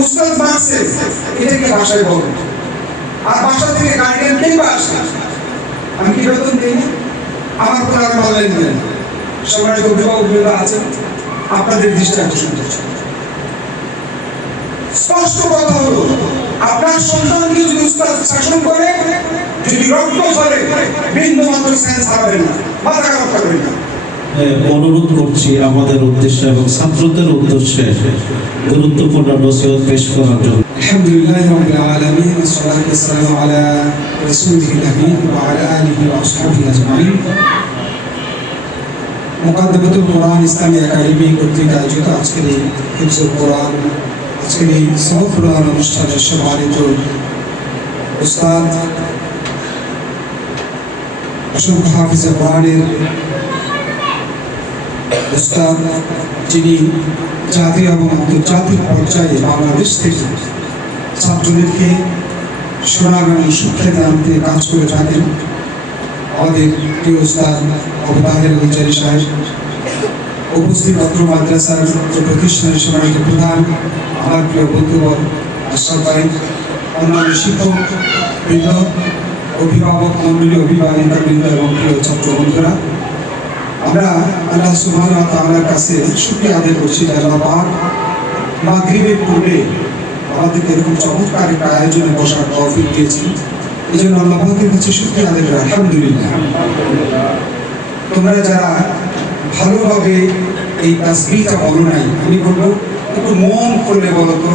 উস্তাদ মারছে, এটাকে ভাষায় বলে। আর বাসা থেকে গার্ডিয়ান কিংবা আসে, আমি কি বেতন দিই না, আমার কোনো আর মানলেন দেন। সম্মানিত অভিভাবকরা আছেন, আপনাদের দৃষ্টি আকর্ষণ করছে। স্পষ্ট কথা হলো, আপনার সন্তানকে যদি উস্তাদ শাসন করে, যদি রক্ত ঝরে, বিন্দু মাত্র সেন্স হারাবেন না, মাথা খারাপ করবেন না। অনুরোধ করছি আমাদের উদ্দেশ্যে এবং ছাত্রদের উদ্দেশ্যে গুরুত্বপূর্ণ নসিহত পেশ করার জন্য। আলহামদুলিল্লাহি রাব্বিল আলামিন, ওয়াসসালাতু ওয়াসসালামু আলা রাসূলিল আমিন ওয়া আলা আলিহি ওয়া আসহাবিহি আজমাইন। মুকাদ্দামাতুল কোরআন ইসলামী একাডেমি কর্তৃক আয়োজিত আজকের এই হিফজুল কোরআন, আজকের এই সহফুল অনুষ্ঠানের সম্মানিত উস্তাদ অসংখ্য হাফিজে কোরআনের উস্তাদ, যিনি জাতীয় এবং আন্তর্জাতিক পর্যায়ে বাংলাদেশ থেকে ছাত্রদেরকে সুনাম সুখ্যাতি আনতে কাজ করে থাকেন, আমাদের প্রিয় উস্তাদ আবু তাহের গুলজারি সাহেব, উপস্থিত অত্র মাদ্রাসার প্রতিষ্ঠানের সম্মানিত প্রধান আমার প্রিয় বন্ধুবর আশরাফ ভাই, অন্যান্য শিক্ষক বৃন্দ, অভিভাবক মন্ডলী, অভিভাবিকা বৃন্দ এবং প্রিয় ছাত্র বন্ধুরা, আমরা আল্লাহ সুবহানাহু ওয়া তাআলার কাছে শুকরিয়া আদায় করছি যে আল্লাহ পাক মাগরিবের পূর্বে আমাদেরকে এরকম চমৎকার একটা আয়োজনে বসার তৌফিক দিয়েছেন। এই জন্য আল্লাহ পাকের কাছে শুকরিয়া আদায় করি, আলহামদুলিল্লাহ। তোমরা যারা ভালোভাবে এই তাসবিহটা বলো নাই, আমি বলবো একটু মন খুলে বলো তো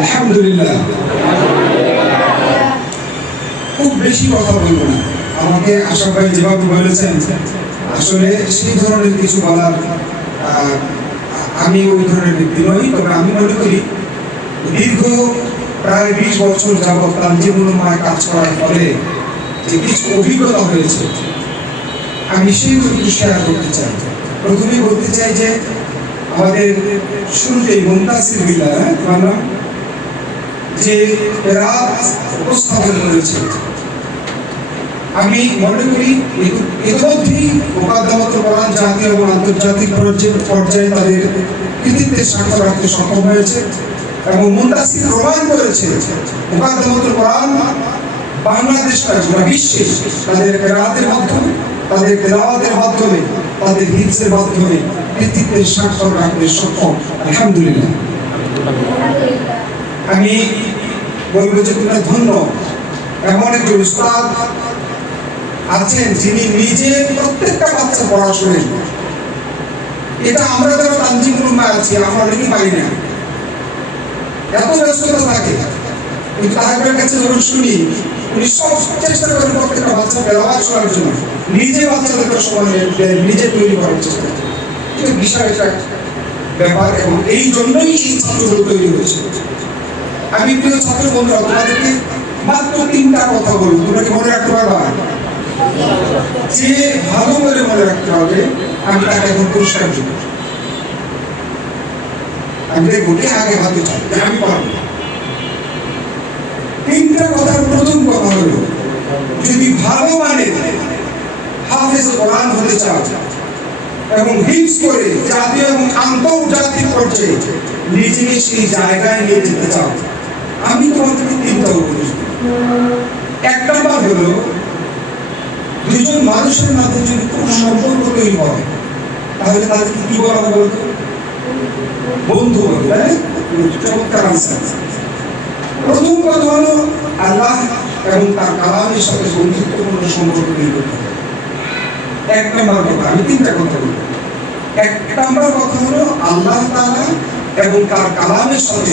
আলহামদুলিল্লাহ। খুব বেশি কথা বলবো না, আমাকে আশরাফ ভাই যেভাবে বলেছেন আসলে সেই ধরনের কিছু বলার আমি ওই ধরনের ব্যক্তি নই। তবে আমি মনে করি দীর্ঘ প্রায় 20 বছর যাবৎ তানজিমুল উলামায় কাজ করার ফলে যে কিছু অভিজ্ঞতা হয়েছে, আমি সেইগুলো একটু শেয়ার করতে চাই। প্রথমেই বলতে চাই যে আমাদের শুরুতেই মুনতাসির বিল্লাহ যে রাত উপস্থাপন করেছে, আমি মনে করি ইতিমধ্যেই মুকাদ্দামাতুল কোরআন জাতীয় এবং আন্তর্জাতিক পর্যায়ে তাদের কৃতিত্বের স্বাক্ষর রাখতে সক্ষম হয়েছে এবং মুনতাসির প্রমাণ করেছে মুকাদ্দামাতুল কোরআন বাংলাদেশ না বিশ্বে তাদের কেরাতের মাধ্যমে, তাদের তেলাওয়াতের মাধ্যমে, তাদের হিফজের মাধ্যমে কৃতিত্বের স্বাক্ষর রাখতে সক্ষম, আলহামদুলিল্লাহ। আমি বলবো যে তোমরা ধন্য, এমন একজন উস্তাদ আছেন যিনি নিজে প্রত্যেকটা বাচ্চা পড়াশোনেন। এটা আমরা যারা তানজিমুল উলামায় আছি আমরা অনেকেই পারি না, এত ব্যস্ততা থাকে। কিন্তু তাহের কাছে যখন শুনি উনি সব চেষ্টা করেন প্রত্যেকটা বাচ্চা তেলাওয়াত শোনার জন্য, নিজে বাচ্চাদেরকে সময় নিজে তৈরি করার চেষ্টা করেন। এটা বিশাল একটা ব্যাপার এবং এই জন্যই এই ছাত্রগুলো তৈরি হয়েছে। আমি প্রিয় ছাত্র বন্ধুরা তোমাদেরকে মাত্র 3টা কথা বলবো, তোমরা কি মনে রাখতে পারবা? যে ভালো করে মনে রাখতে হবে, আমি তাকে এখন পুরস্কার দিব। আমি দেখবো কে আগে ভাবতে চাই, আমি পারবো। 3টা কথার প্রথম কথা হলো, যদি ভালো মানে হাফেজ কোরআন হতে চাও এবং হিফজ করে জাতীয় এবং আন্তর্জাতিক পর্যায়ে নিজেকে সেই জায়গায় নিয়ে যেতে চাও, আমি তোমাদেরকে 3টা উপদেশ দেব। 1 নম্বর হলো, দুইজন মানুষের মধ্যে যদি কোনো সম্পর্ক তৈরি হয় তাহলে তাদেরকে কি বলা হবে বলতো? বন্ধু বলবে। চমৎকার আনসার। প্রথম কথা হলো আল্লাহ এবং তার কালামের সাথে বন্ধুত্বপূর্ণ সম্পর্ক তৈরি করতে হবে। 1 নম্বর কথা। আমি 3টা কথা বলবো। 1 নম্বর কথা হলো আল্লাহ তাআলা এবং তার কালামের সাথে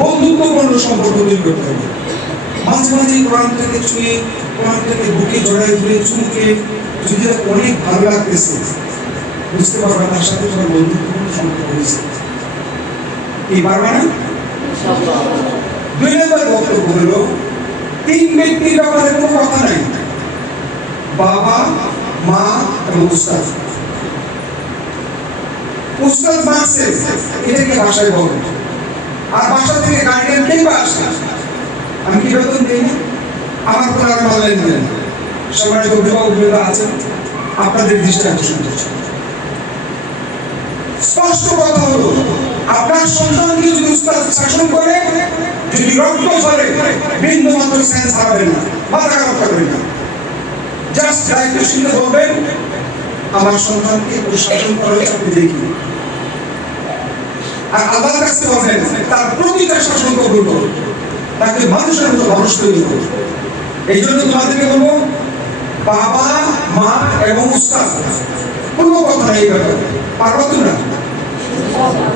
বন্ধুত্বপূর্ণ সম্পর্ক তৈরি করতে হবে। মাঝে মাঝে কোরআন থেকে ছুঁয়ে, কোরআন থেকে বুকে জড়াই ধরে চুমকে যদি অনেক ভালো লাগতেছে, বুঝতে পারবে তার সাথে তোমার বন্ধুত্বপূর্ণ সম্পর্ক হয়েছে। কি পারবে না? 2 নম্বর বক্তব্য হলো, 3 ব্যক্তির ব্যাপারে কোনো কথা নাই, বাবা, মা এবং উস্তাদ। উস্তাদ মারছে, এটাকে ভাষায় বলে। আর বাসা থেকে গার্ডিয়ান কিংবা আসে, আমি কি বেতন দিই না, আমার কোনো আর মানলেন দেন। সম্মানিত অভিভাবকরা আছেন, আপনাদের দৃষ্টি আকর্ষণ করছে। স্পষ্ট কথা হলো, আপনার সন্তানকে যদি উস্তাদ শাসন করে, যদি রক্ত ঝরে বিন্দু মাত্র সেন্স হারাবেন না, মাথা খারাপ করবেন না। জাস্ট দায়িত্বশীল বলবেন আমার সন্তানকে প্রশাসন করা হচ্ছে আপনি দেখি, আর আল্লাহর কাছে বলবেন তার প্রতিটা শাসন কবুল করুন, তাকে মানুষের মতো মানুষ তৈরি করুন। এই জন্য তোমাদেরকে বলবো বাবা মা এবং উস্তাদ কোনো কথা নেই ব্যাপারে, পারবা তো না।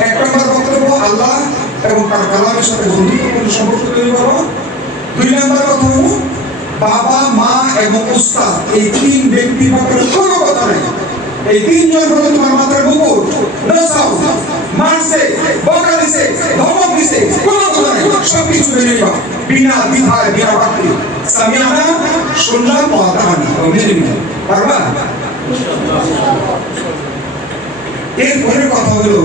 এক নম্বর বক্তব্য আল্লাহ এবং তার কালামের সাথে বন্ধুত্বপূর্ণ সম্পর্ক তৈরি করো। 2 নম্বর কথা হলো বাবা মা এবং উস্তাদ এই 3 ব্যক্তির ব্যাপারে কোনো কথা নেই। এই 3 জন হলো তোমার মাথার মুকুট। মারছে, বকা দিছে, ধমক দিছে, কোনো কথা নেই, সবকিছু মেনে নিবা বিনা দ্বিধায় বিনা বাক্যে। সামিয়ানা শুনলাম ওয়াতানা ও মেনে নিবা, পারবা? এরপরে কথা হলো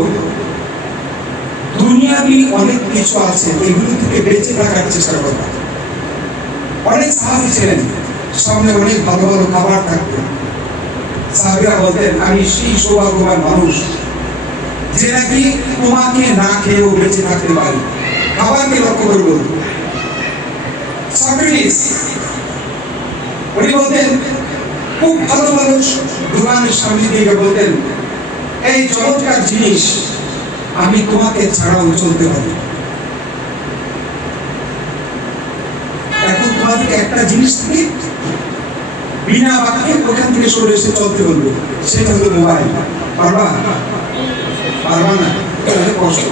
দুনিয়াবি অনেক কিছু আছে, এগুলো থেকে বেঁচে থাকার চেষ্টা করবা। অনেক সাহাবী ছিলেন, সামনে অনেক ভালো ভালো খাবার থাকতো, সাহাবীরা বলতেন আমি সেই সৌভাগ্যবান মানুষ যে নাকি তোমাকে না খেয়েও বেঁচে থাকতে পারি। খাবারকে লক্ষ্য করে বলতো সক্রেটিস, উনি বলতেন খুব ভালো ভালো দোকানের সামনে দিয়ে বলতেন এই চমৎকার জিনিস আমি তোমাকে ছাড়াও চলতে পারি। এখন তোমাদেরকে একটা জিনিস থেকে বিনা বাক্যে ওখান থেকে সরে এসে চলতে বলবো, সেটা হলো মোবাইল। পারবা? পারবা না, এটা কষ্ট।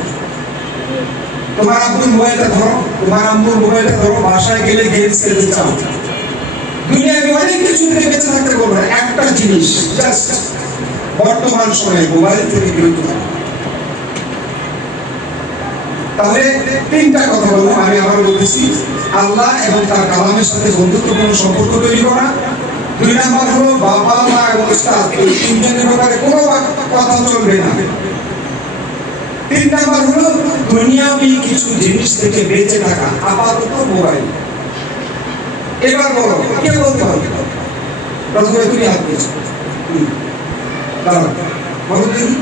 তোমার আব্বুর মোবাইলটা ধরো, তোমার আম্মুর মোবাইলটা ধরো, বাসায় গেলে গেমস খেলতে চাও। দুনিয়ায় অনেক কিছু থেকে বেঁচে থাকতে বলবো, একটা জিনিস জাস্ট বর্তমান সময়ে মোবাইল থেকে বিরত থাকো। তাহলে 3টা কথা বলবো, আমি আবার বলতেছি আল্লাহ এবং তার কালামের সাথে বন্ধুত্বপূর্ণ সম্পর্ক তৈরি করা। 2 নম্বর হলো বাবা মা এবং উস্তাদ, এই 3 জনের ব্যাপারে কোনো কথা চলবে না। 3 নম্বর হলো দুনিয়াবি কিছু জিনিস থেকে বেঁচে থাকা, আপাতত মোবাইল। এবার বলো কে বলতে হবে? প্রথমে তুমি হাত দিয়েছো, দাঁড়াও বলো দেখি।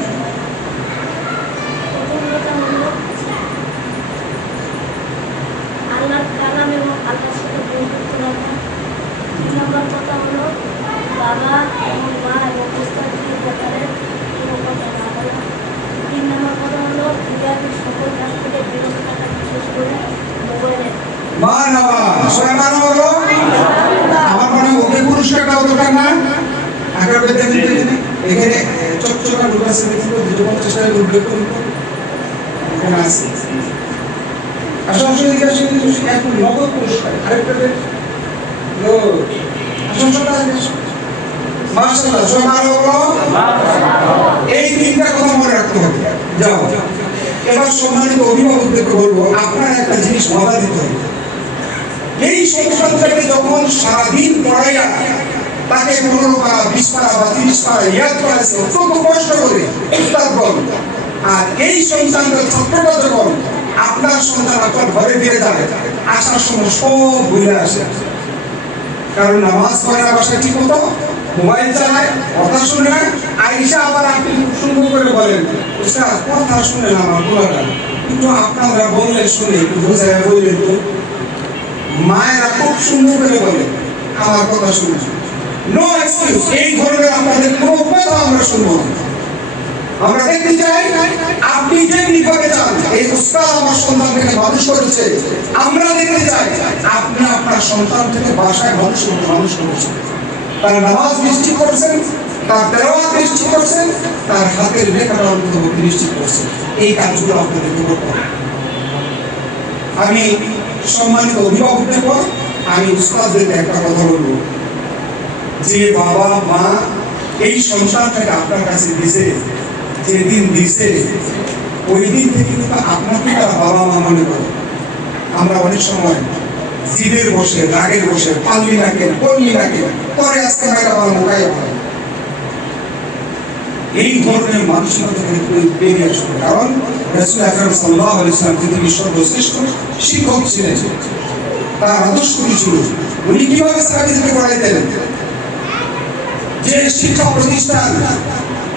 আমার মনে হয় ওকে পুরস্কারটাও দরকার না। আগে এখানে চকচকা ঢুকাছে দেখছিল 250 টাকা ঢুকবে এখানে আছে। আসলে এখন নগদ পুরস্কার আরেকটা এই 3টা কথা মনে রাখতে হবে। যাও এবার সম্মানিত অভিভাবকদেরকে বলবো আপনার একটা জিনিস বাধা দিতে হবে। এই সন্তানটাকে যখন সারাদিন পড়াইয়া তাকে 15 পারা 20 পারা বা 30 পারা ইয়াদ করাছে অত্যন্ত কষ্ট করে তারপর, আর এই সন্তানটা ছোট্টটা যখন আপনার সন্তান আপনার ঘরে ফিরে যাবে আসার সময় সব ভুলে আসে, কারণ নামাজ পড়ে না, বাসায় ঠিক মতো মোবাইল চালায়, কথা শুনে না। আইসা আবার আপনি সুন্দর করে বলেন কথা শুনে না আমার পোলাটা, কিন্তু আপনারা বললে শুনে একটু বোঝায় বললেন তো। মায়েরা খুব সুন্দর করে বলে আমার কথা শুনে, নো এক্সকিউজ। এই ধরনের আপনাদের কোনো কথা আমরা শুনবো না। আমরা দেখতে চাই আপনি যে বিভাগে চান এই উস্তাদ আমার সন্তান থেকে মানুষ করেছে, আমরা দেখতে চাই আপনি আপনার সন্তান থেকে বাসায় মানুষ করেছেন, তার নামাজ নিশ্চিত করছেন, তার তেলাওয়াত নিশ্চিত করছেন, তার হাতের লেখাটা অন্তর্ভুক্তি নিশ্চিত করছেন। এই কাজগুলো আপনাদেরকে করতে হবে। আমি সম্মানিত অভিভাবকদের পর আমি উস্তাদদেরকে একটা কথা বলবো, যে বাবা মা এই সন্তানটাকে আপনার কাছে দিছে, যেদিন দিছে ওই দিন থেকে কিন্তু আপনাকে তার বাবা মা মনে করে। আমরা অনেক সময় জিদের বসে রাগের বসে পাল্লি রাখেন পল্লি রাখেন পরে আজকে মেয়েরা আমার মোকাই হয়, এই ধরনের মানসিকতা থেকে বেরিয়ে আসবে। কারণ রাসূল আকরাম সাল্লাল্লাহু আলাইহি ওয়াসাল্লাম পৃথিবীর সর্বশ্রেষ্ঠ শিক্ষক ছিলেন, তার আদর্শ কি ছিল, উনি কিভাবে সাহাবীদেরকে পড়াইতেন। যে শিক্ষা প্রতিষ্ঠান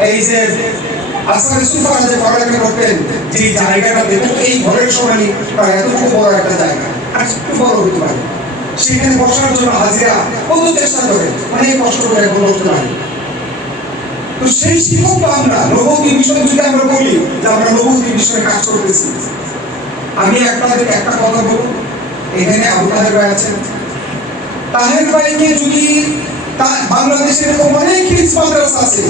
এই যে আসামে সুফারা যে পড়ালেখা করতেন, যে জায়গাটা দেখুন এই ঘরের সমানই প্রায় এতটুকু বড় একটা জায়গা, আর একটু বড় হতে পারে, সেখানে বসার জন্য হাজিরা কত চেষ্টা করে, অনেক কষ্ট করে এখন বসতে পারে। তো সেই শিক্ষক আমরা নবতী মিশন, যদি আমরা বলি যে আমরা নবতী মিশনে কাজ করতেছি, আমি আপনাদেরকে একটা কথা বলবো, এখানে আবু তাহের ভাই আছেন, তাহের ভাইকে যদি বাংলাদেশে এরকম অনেক হিফজ মাদ্রাসা আছে,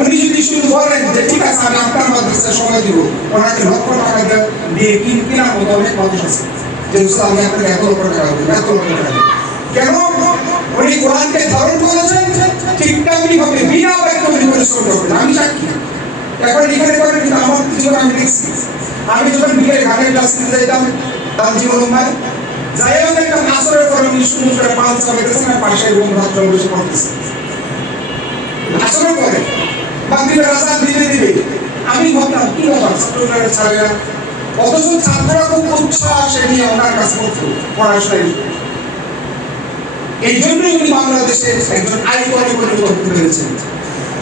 উনি যদি শুধু বলেন যে ঠিক আছে আমি আপনার মাদ্রাসায় সময় দিব, ওনাকে লক্ষ টাকা দিয়ে কেনার মতো অনেক মানুষ আছে যে আমি আপনাকে এত লক্ষ টাকা দেবো, এত লক্ষ টাকা দেবো। কেন? উনি কোরআনকে ধারণ করেছেন ঠিক তেমনি ভাবে বিনা বেতনে পরিশ্রম করবেন। আমি সাক্ষী, এখন এখানে করেন, কিন্তু আমার জীবনে আমি দেখছি, আমি যখন বিকেলে গানের ক্লাস নিতে যেতাম তার জীবন যাই হোক একটা আসরের পর আমি সুন্দর করে 5 চালাইতেছি না, পাশে রুম রাত্র বসে পড়তেছি, আসরের পরে বাকিরা রাজা দিতে দিবে, আমি ভাবলাম কি ব্যাপার ছাত্ররা ছাড়া, অথচ ছাত্ররা খুব উৎসাহ নিয়ে ওনার কাছে পড়াশোনায়। এই জন্যই উনি বাংলাদেশের একজন আইকনে পরিণত হতে পেরেছেন।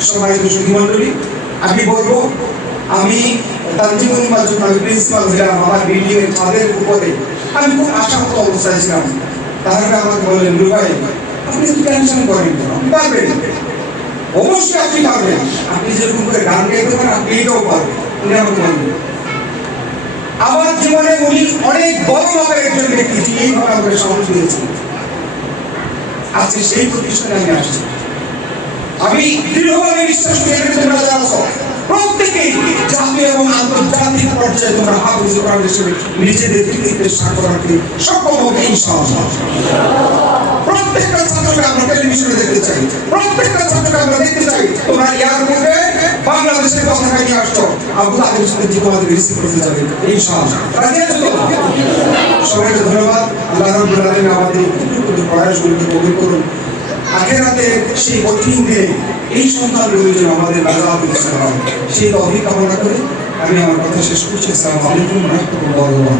সম্মানিত সুধী মণ্ডলী, আমি বলবো, আমি তানজিমুল মাজুদ, আমি প্রিন্সিপাল ছিলাম, আমার বিল্ডিং এর ছাদের উপরে আমি খুব আশাহত অবস্থায় ছিলাম। তাহলে আমাকে বললেন, ভাই আপনি কি টেনশন করেন, আপনি পারবেন, অবশ্যই আপনি পারবেন, আপনি যেরকম করে গান গাইতে পারেন আপনি এইটাও পারবেন, উনি আমাকে বললেন। আমার জীবনে উনি অনেক বড় মাপের একজন ব্যক্তি, এইভাবে আমাকে সাহস দিয়েছেন। আজকে সেই প্রতিষ্ঠানে আমি আসছি, আমি দৃঢ়ভাবে বিশ্বাস করি তোমরা যারা আছো প্রত্যেকেই জাতীয় এবং আন্তর্জাতিক পর্যায়ে তোমরা হাফিজ কোরআন হিসেবে নিজেদের কৃতিত্বে সাক্ষ্য রাখতে সক্ষম হবে ইনশাআল্লাহ। প্রত্যেকটা ছাত্রকে আমরা টেলিভিশনে দেখতে চাই, প্রত্যেকটা ছাত্রকে আমরা দেখতে চাই তোমরা এয়ারপোর্টে বাংলাদেশের পতাকা নিয়ে আসছো, আবু তাহের সাথে তোমাদের রিসিভ করতে যাবে ইনশাআল্লাহ। রাজি আছো তো? সবাইকে ধন্যবাদ। আল্লাহ রাব্বুল আলামিন আমাদের পড়াশোনাকে কবুল করুন। আখিরাতে সেই কঠিন দিনে এই সন্তানগুলো যেন আমাদের নাজাত দিতে পারে, সেই তৌফিক কামনা করে আমি আমার কথা শেষ করছি। আসসালামু আলাইকুম ওয়া রাহমাতুল্লাহি ওয়া বারাকাতুহু।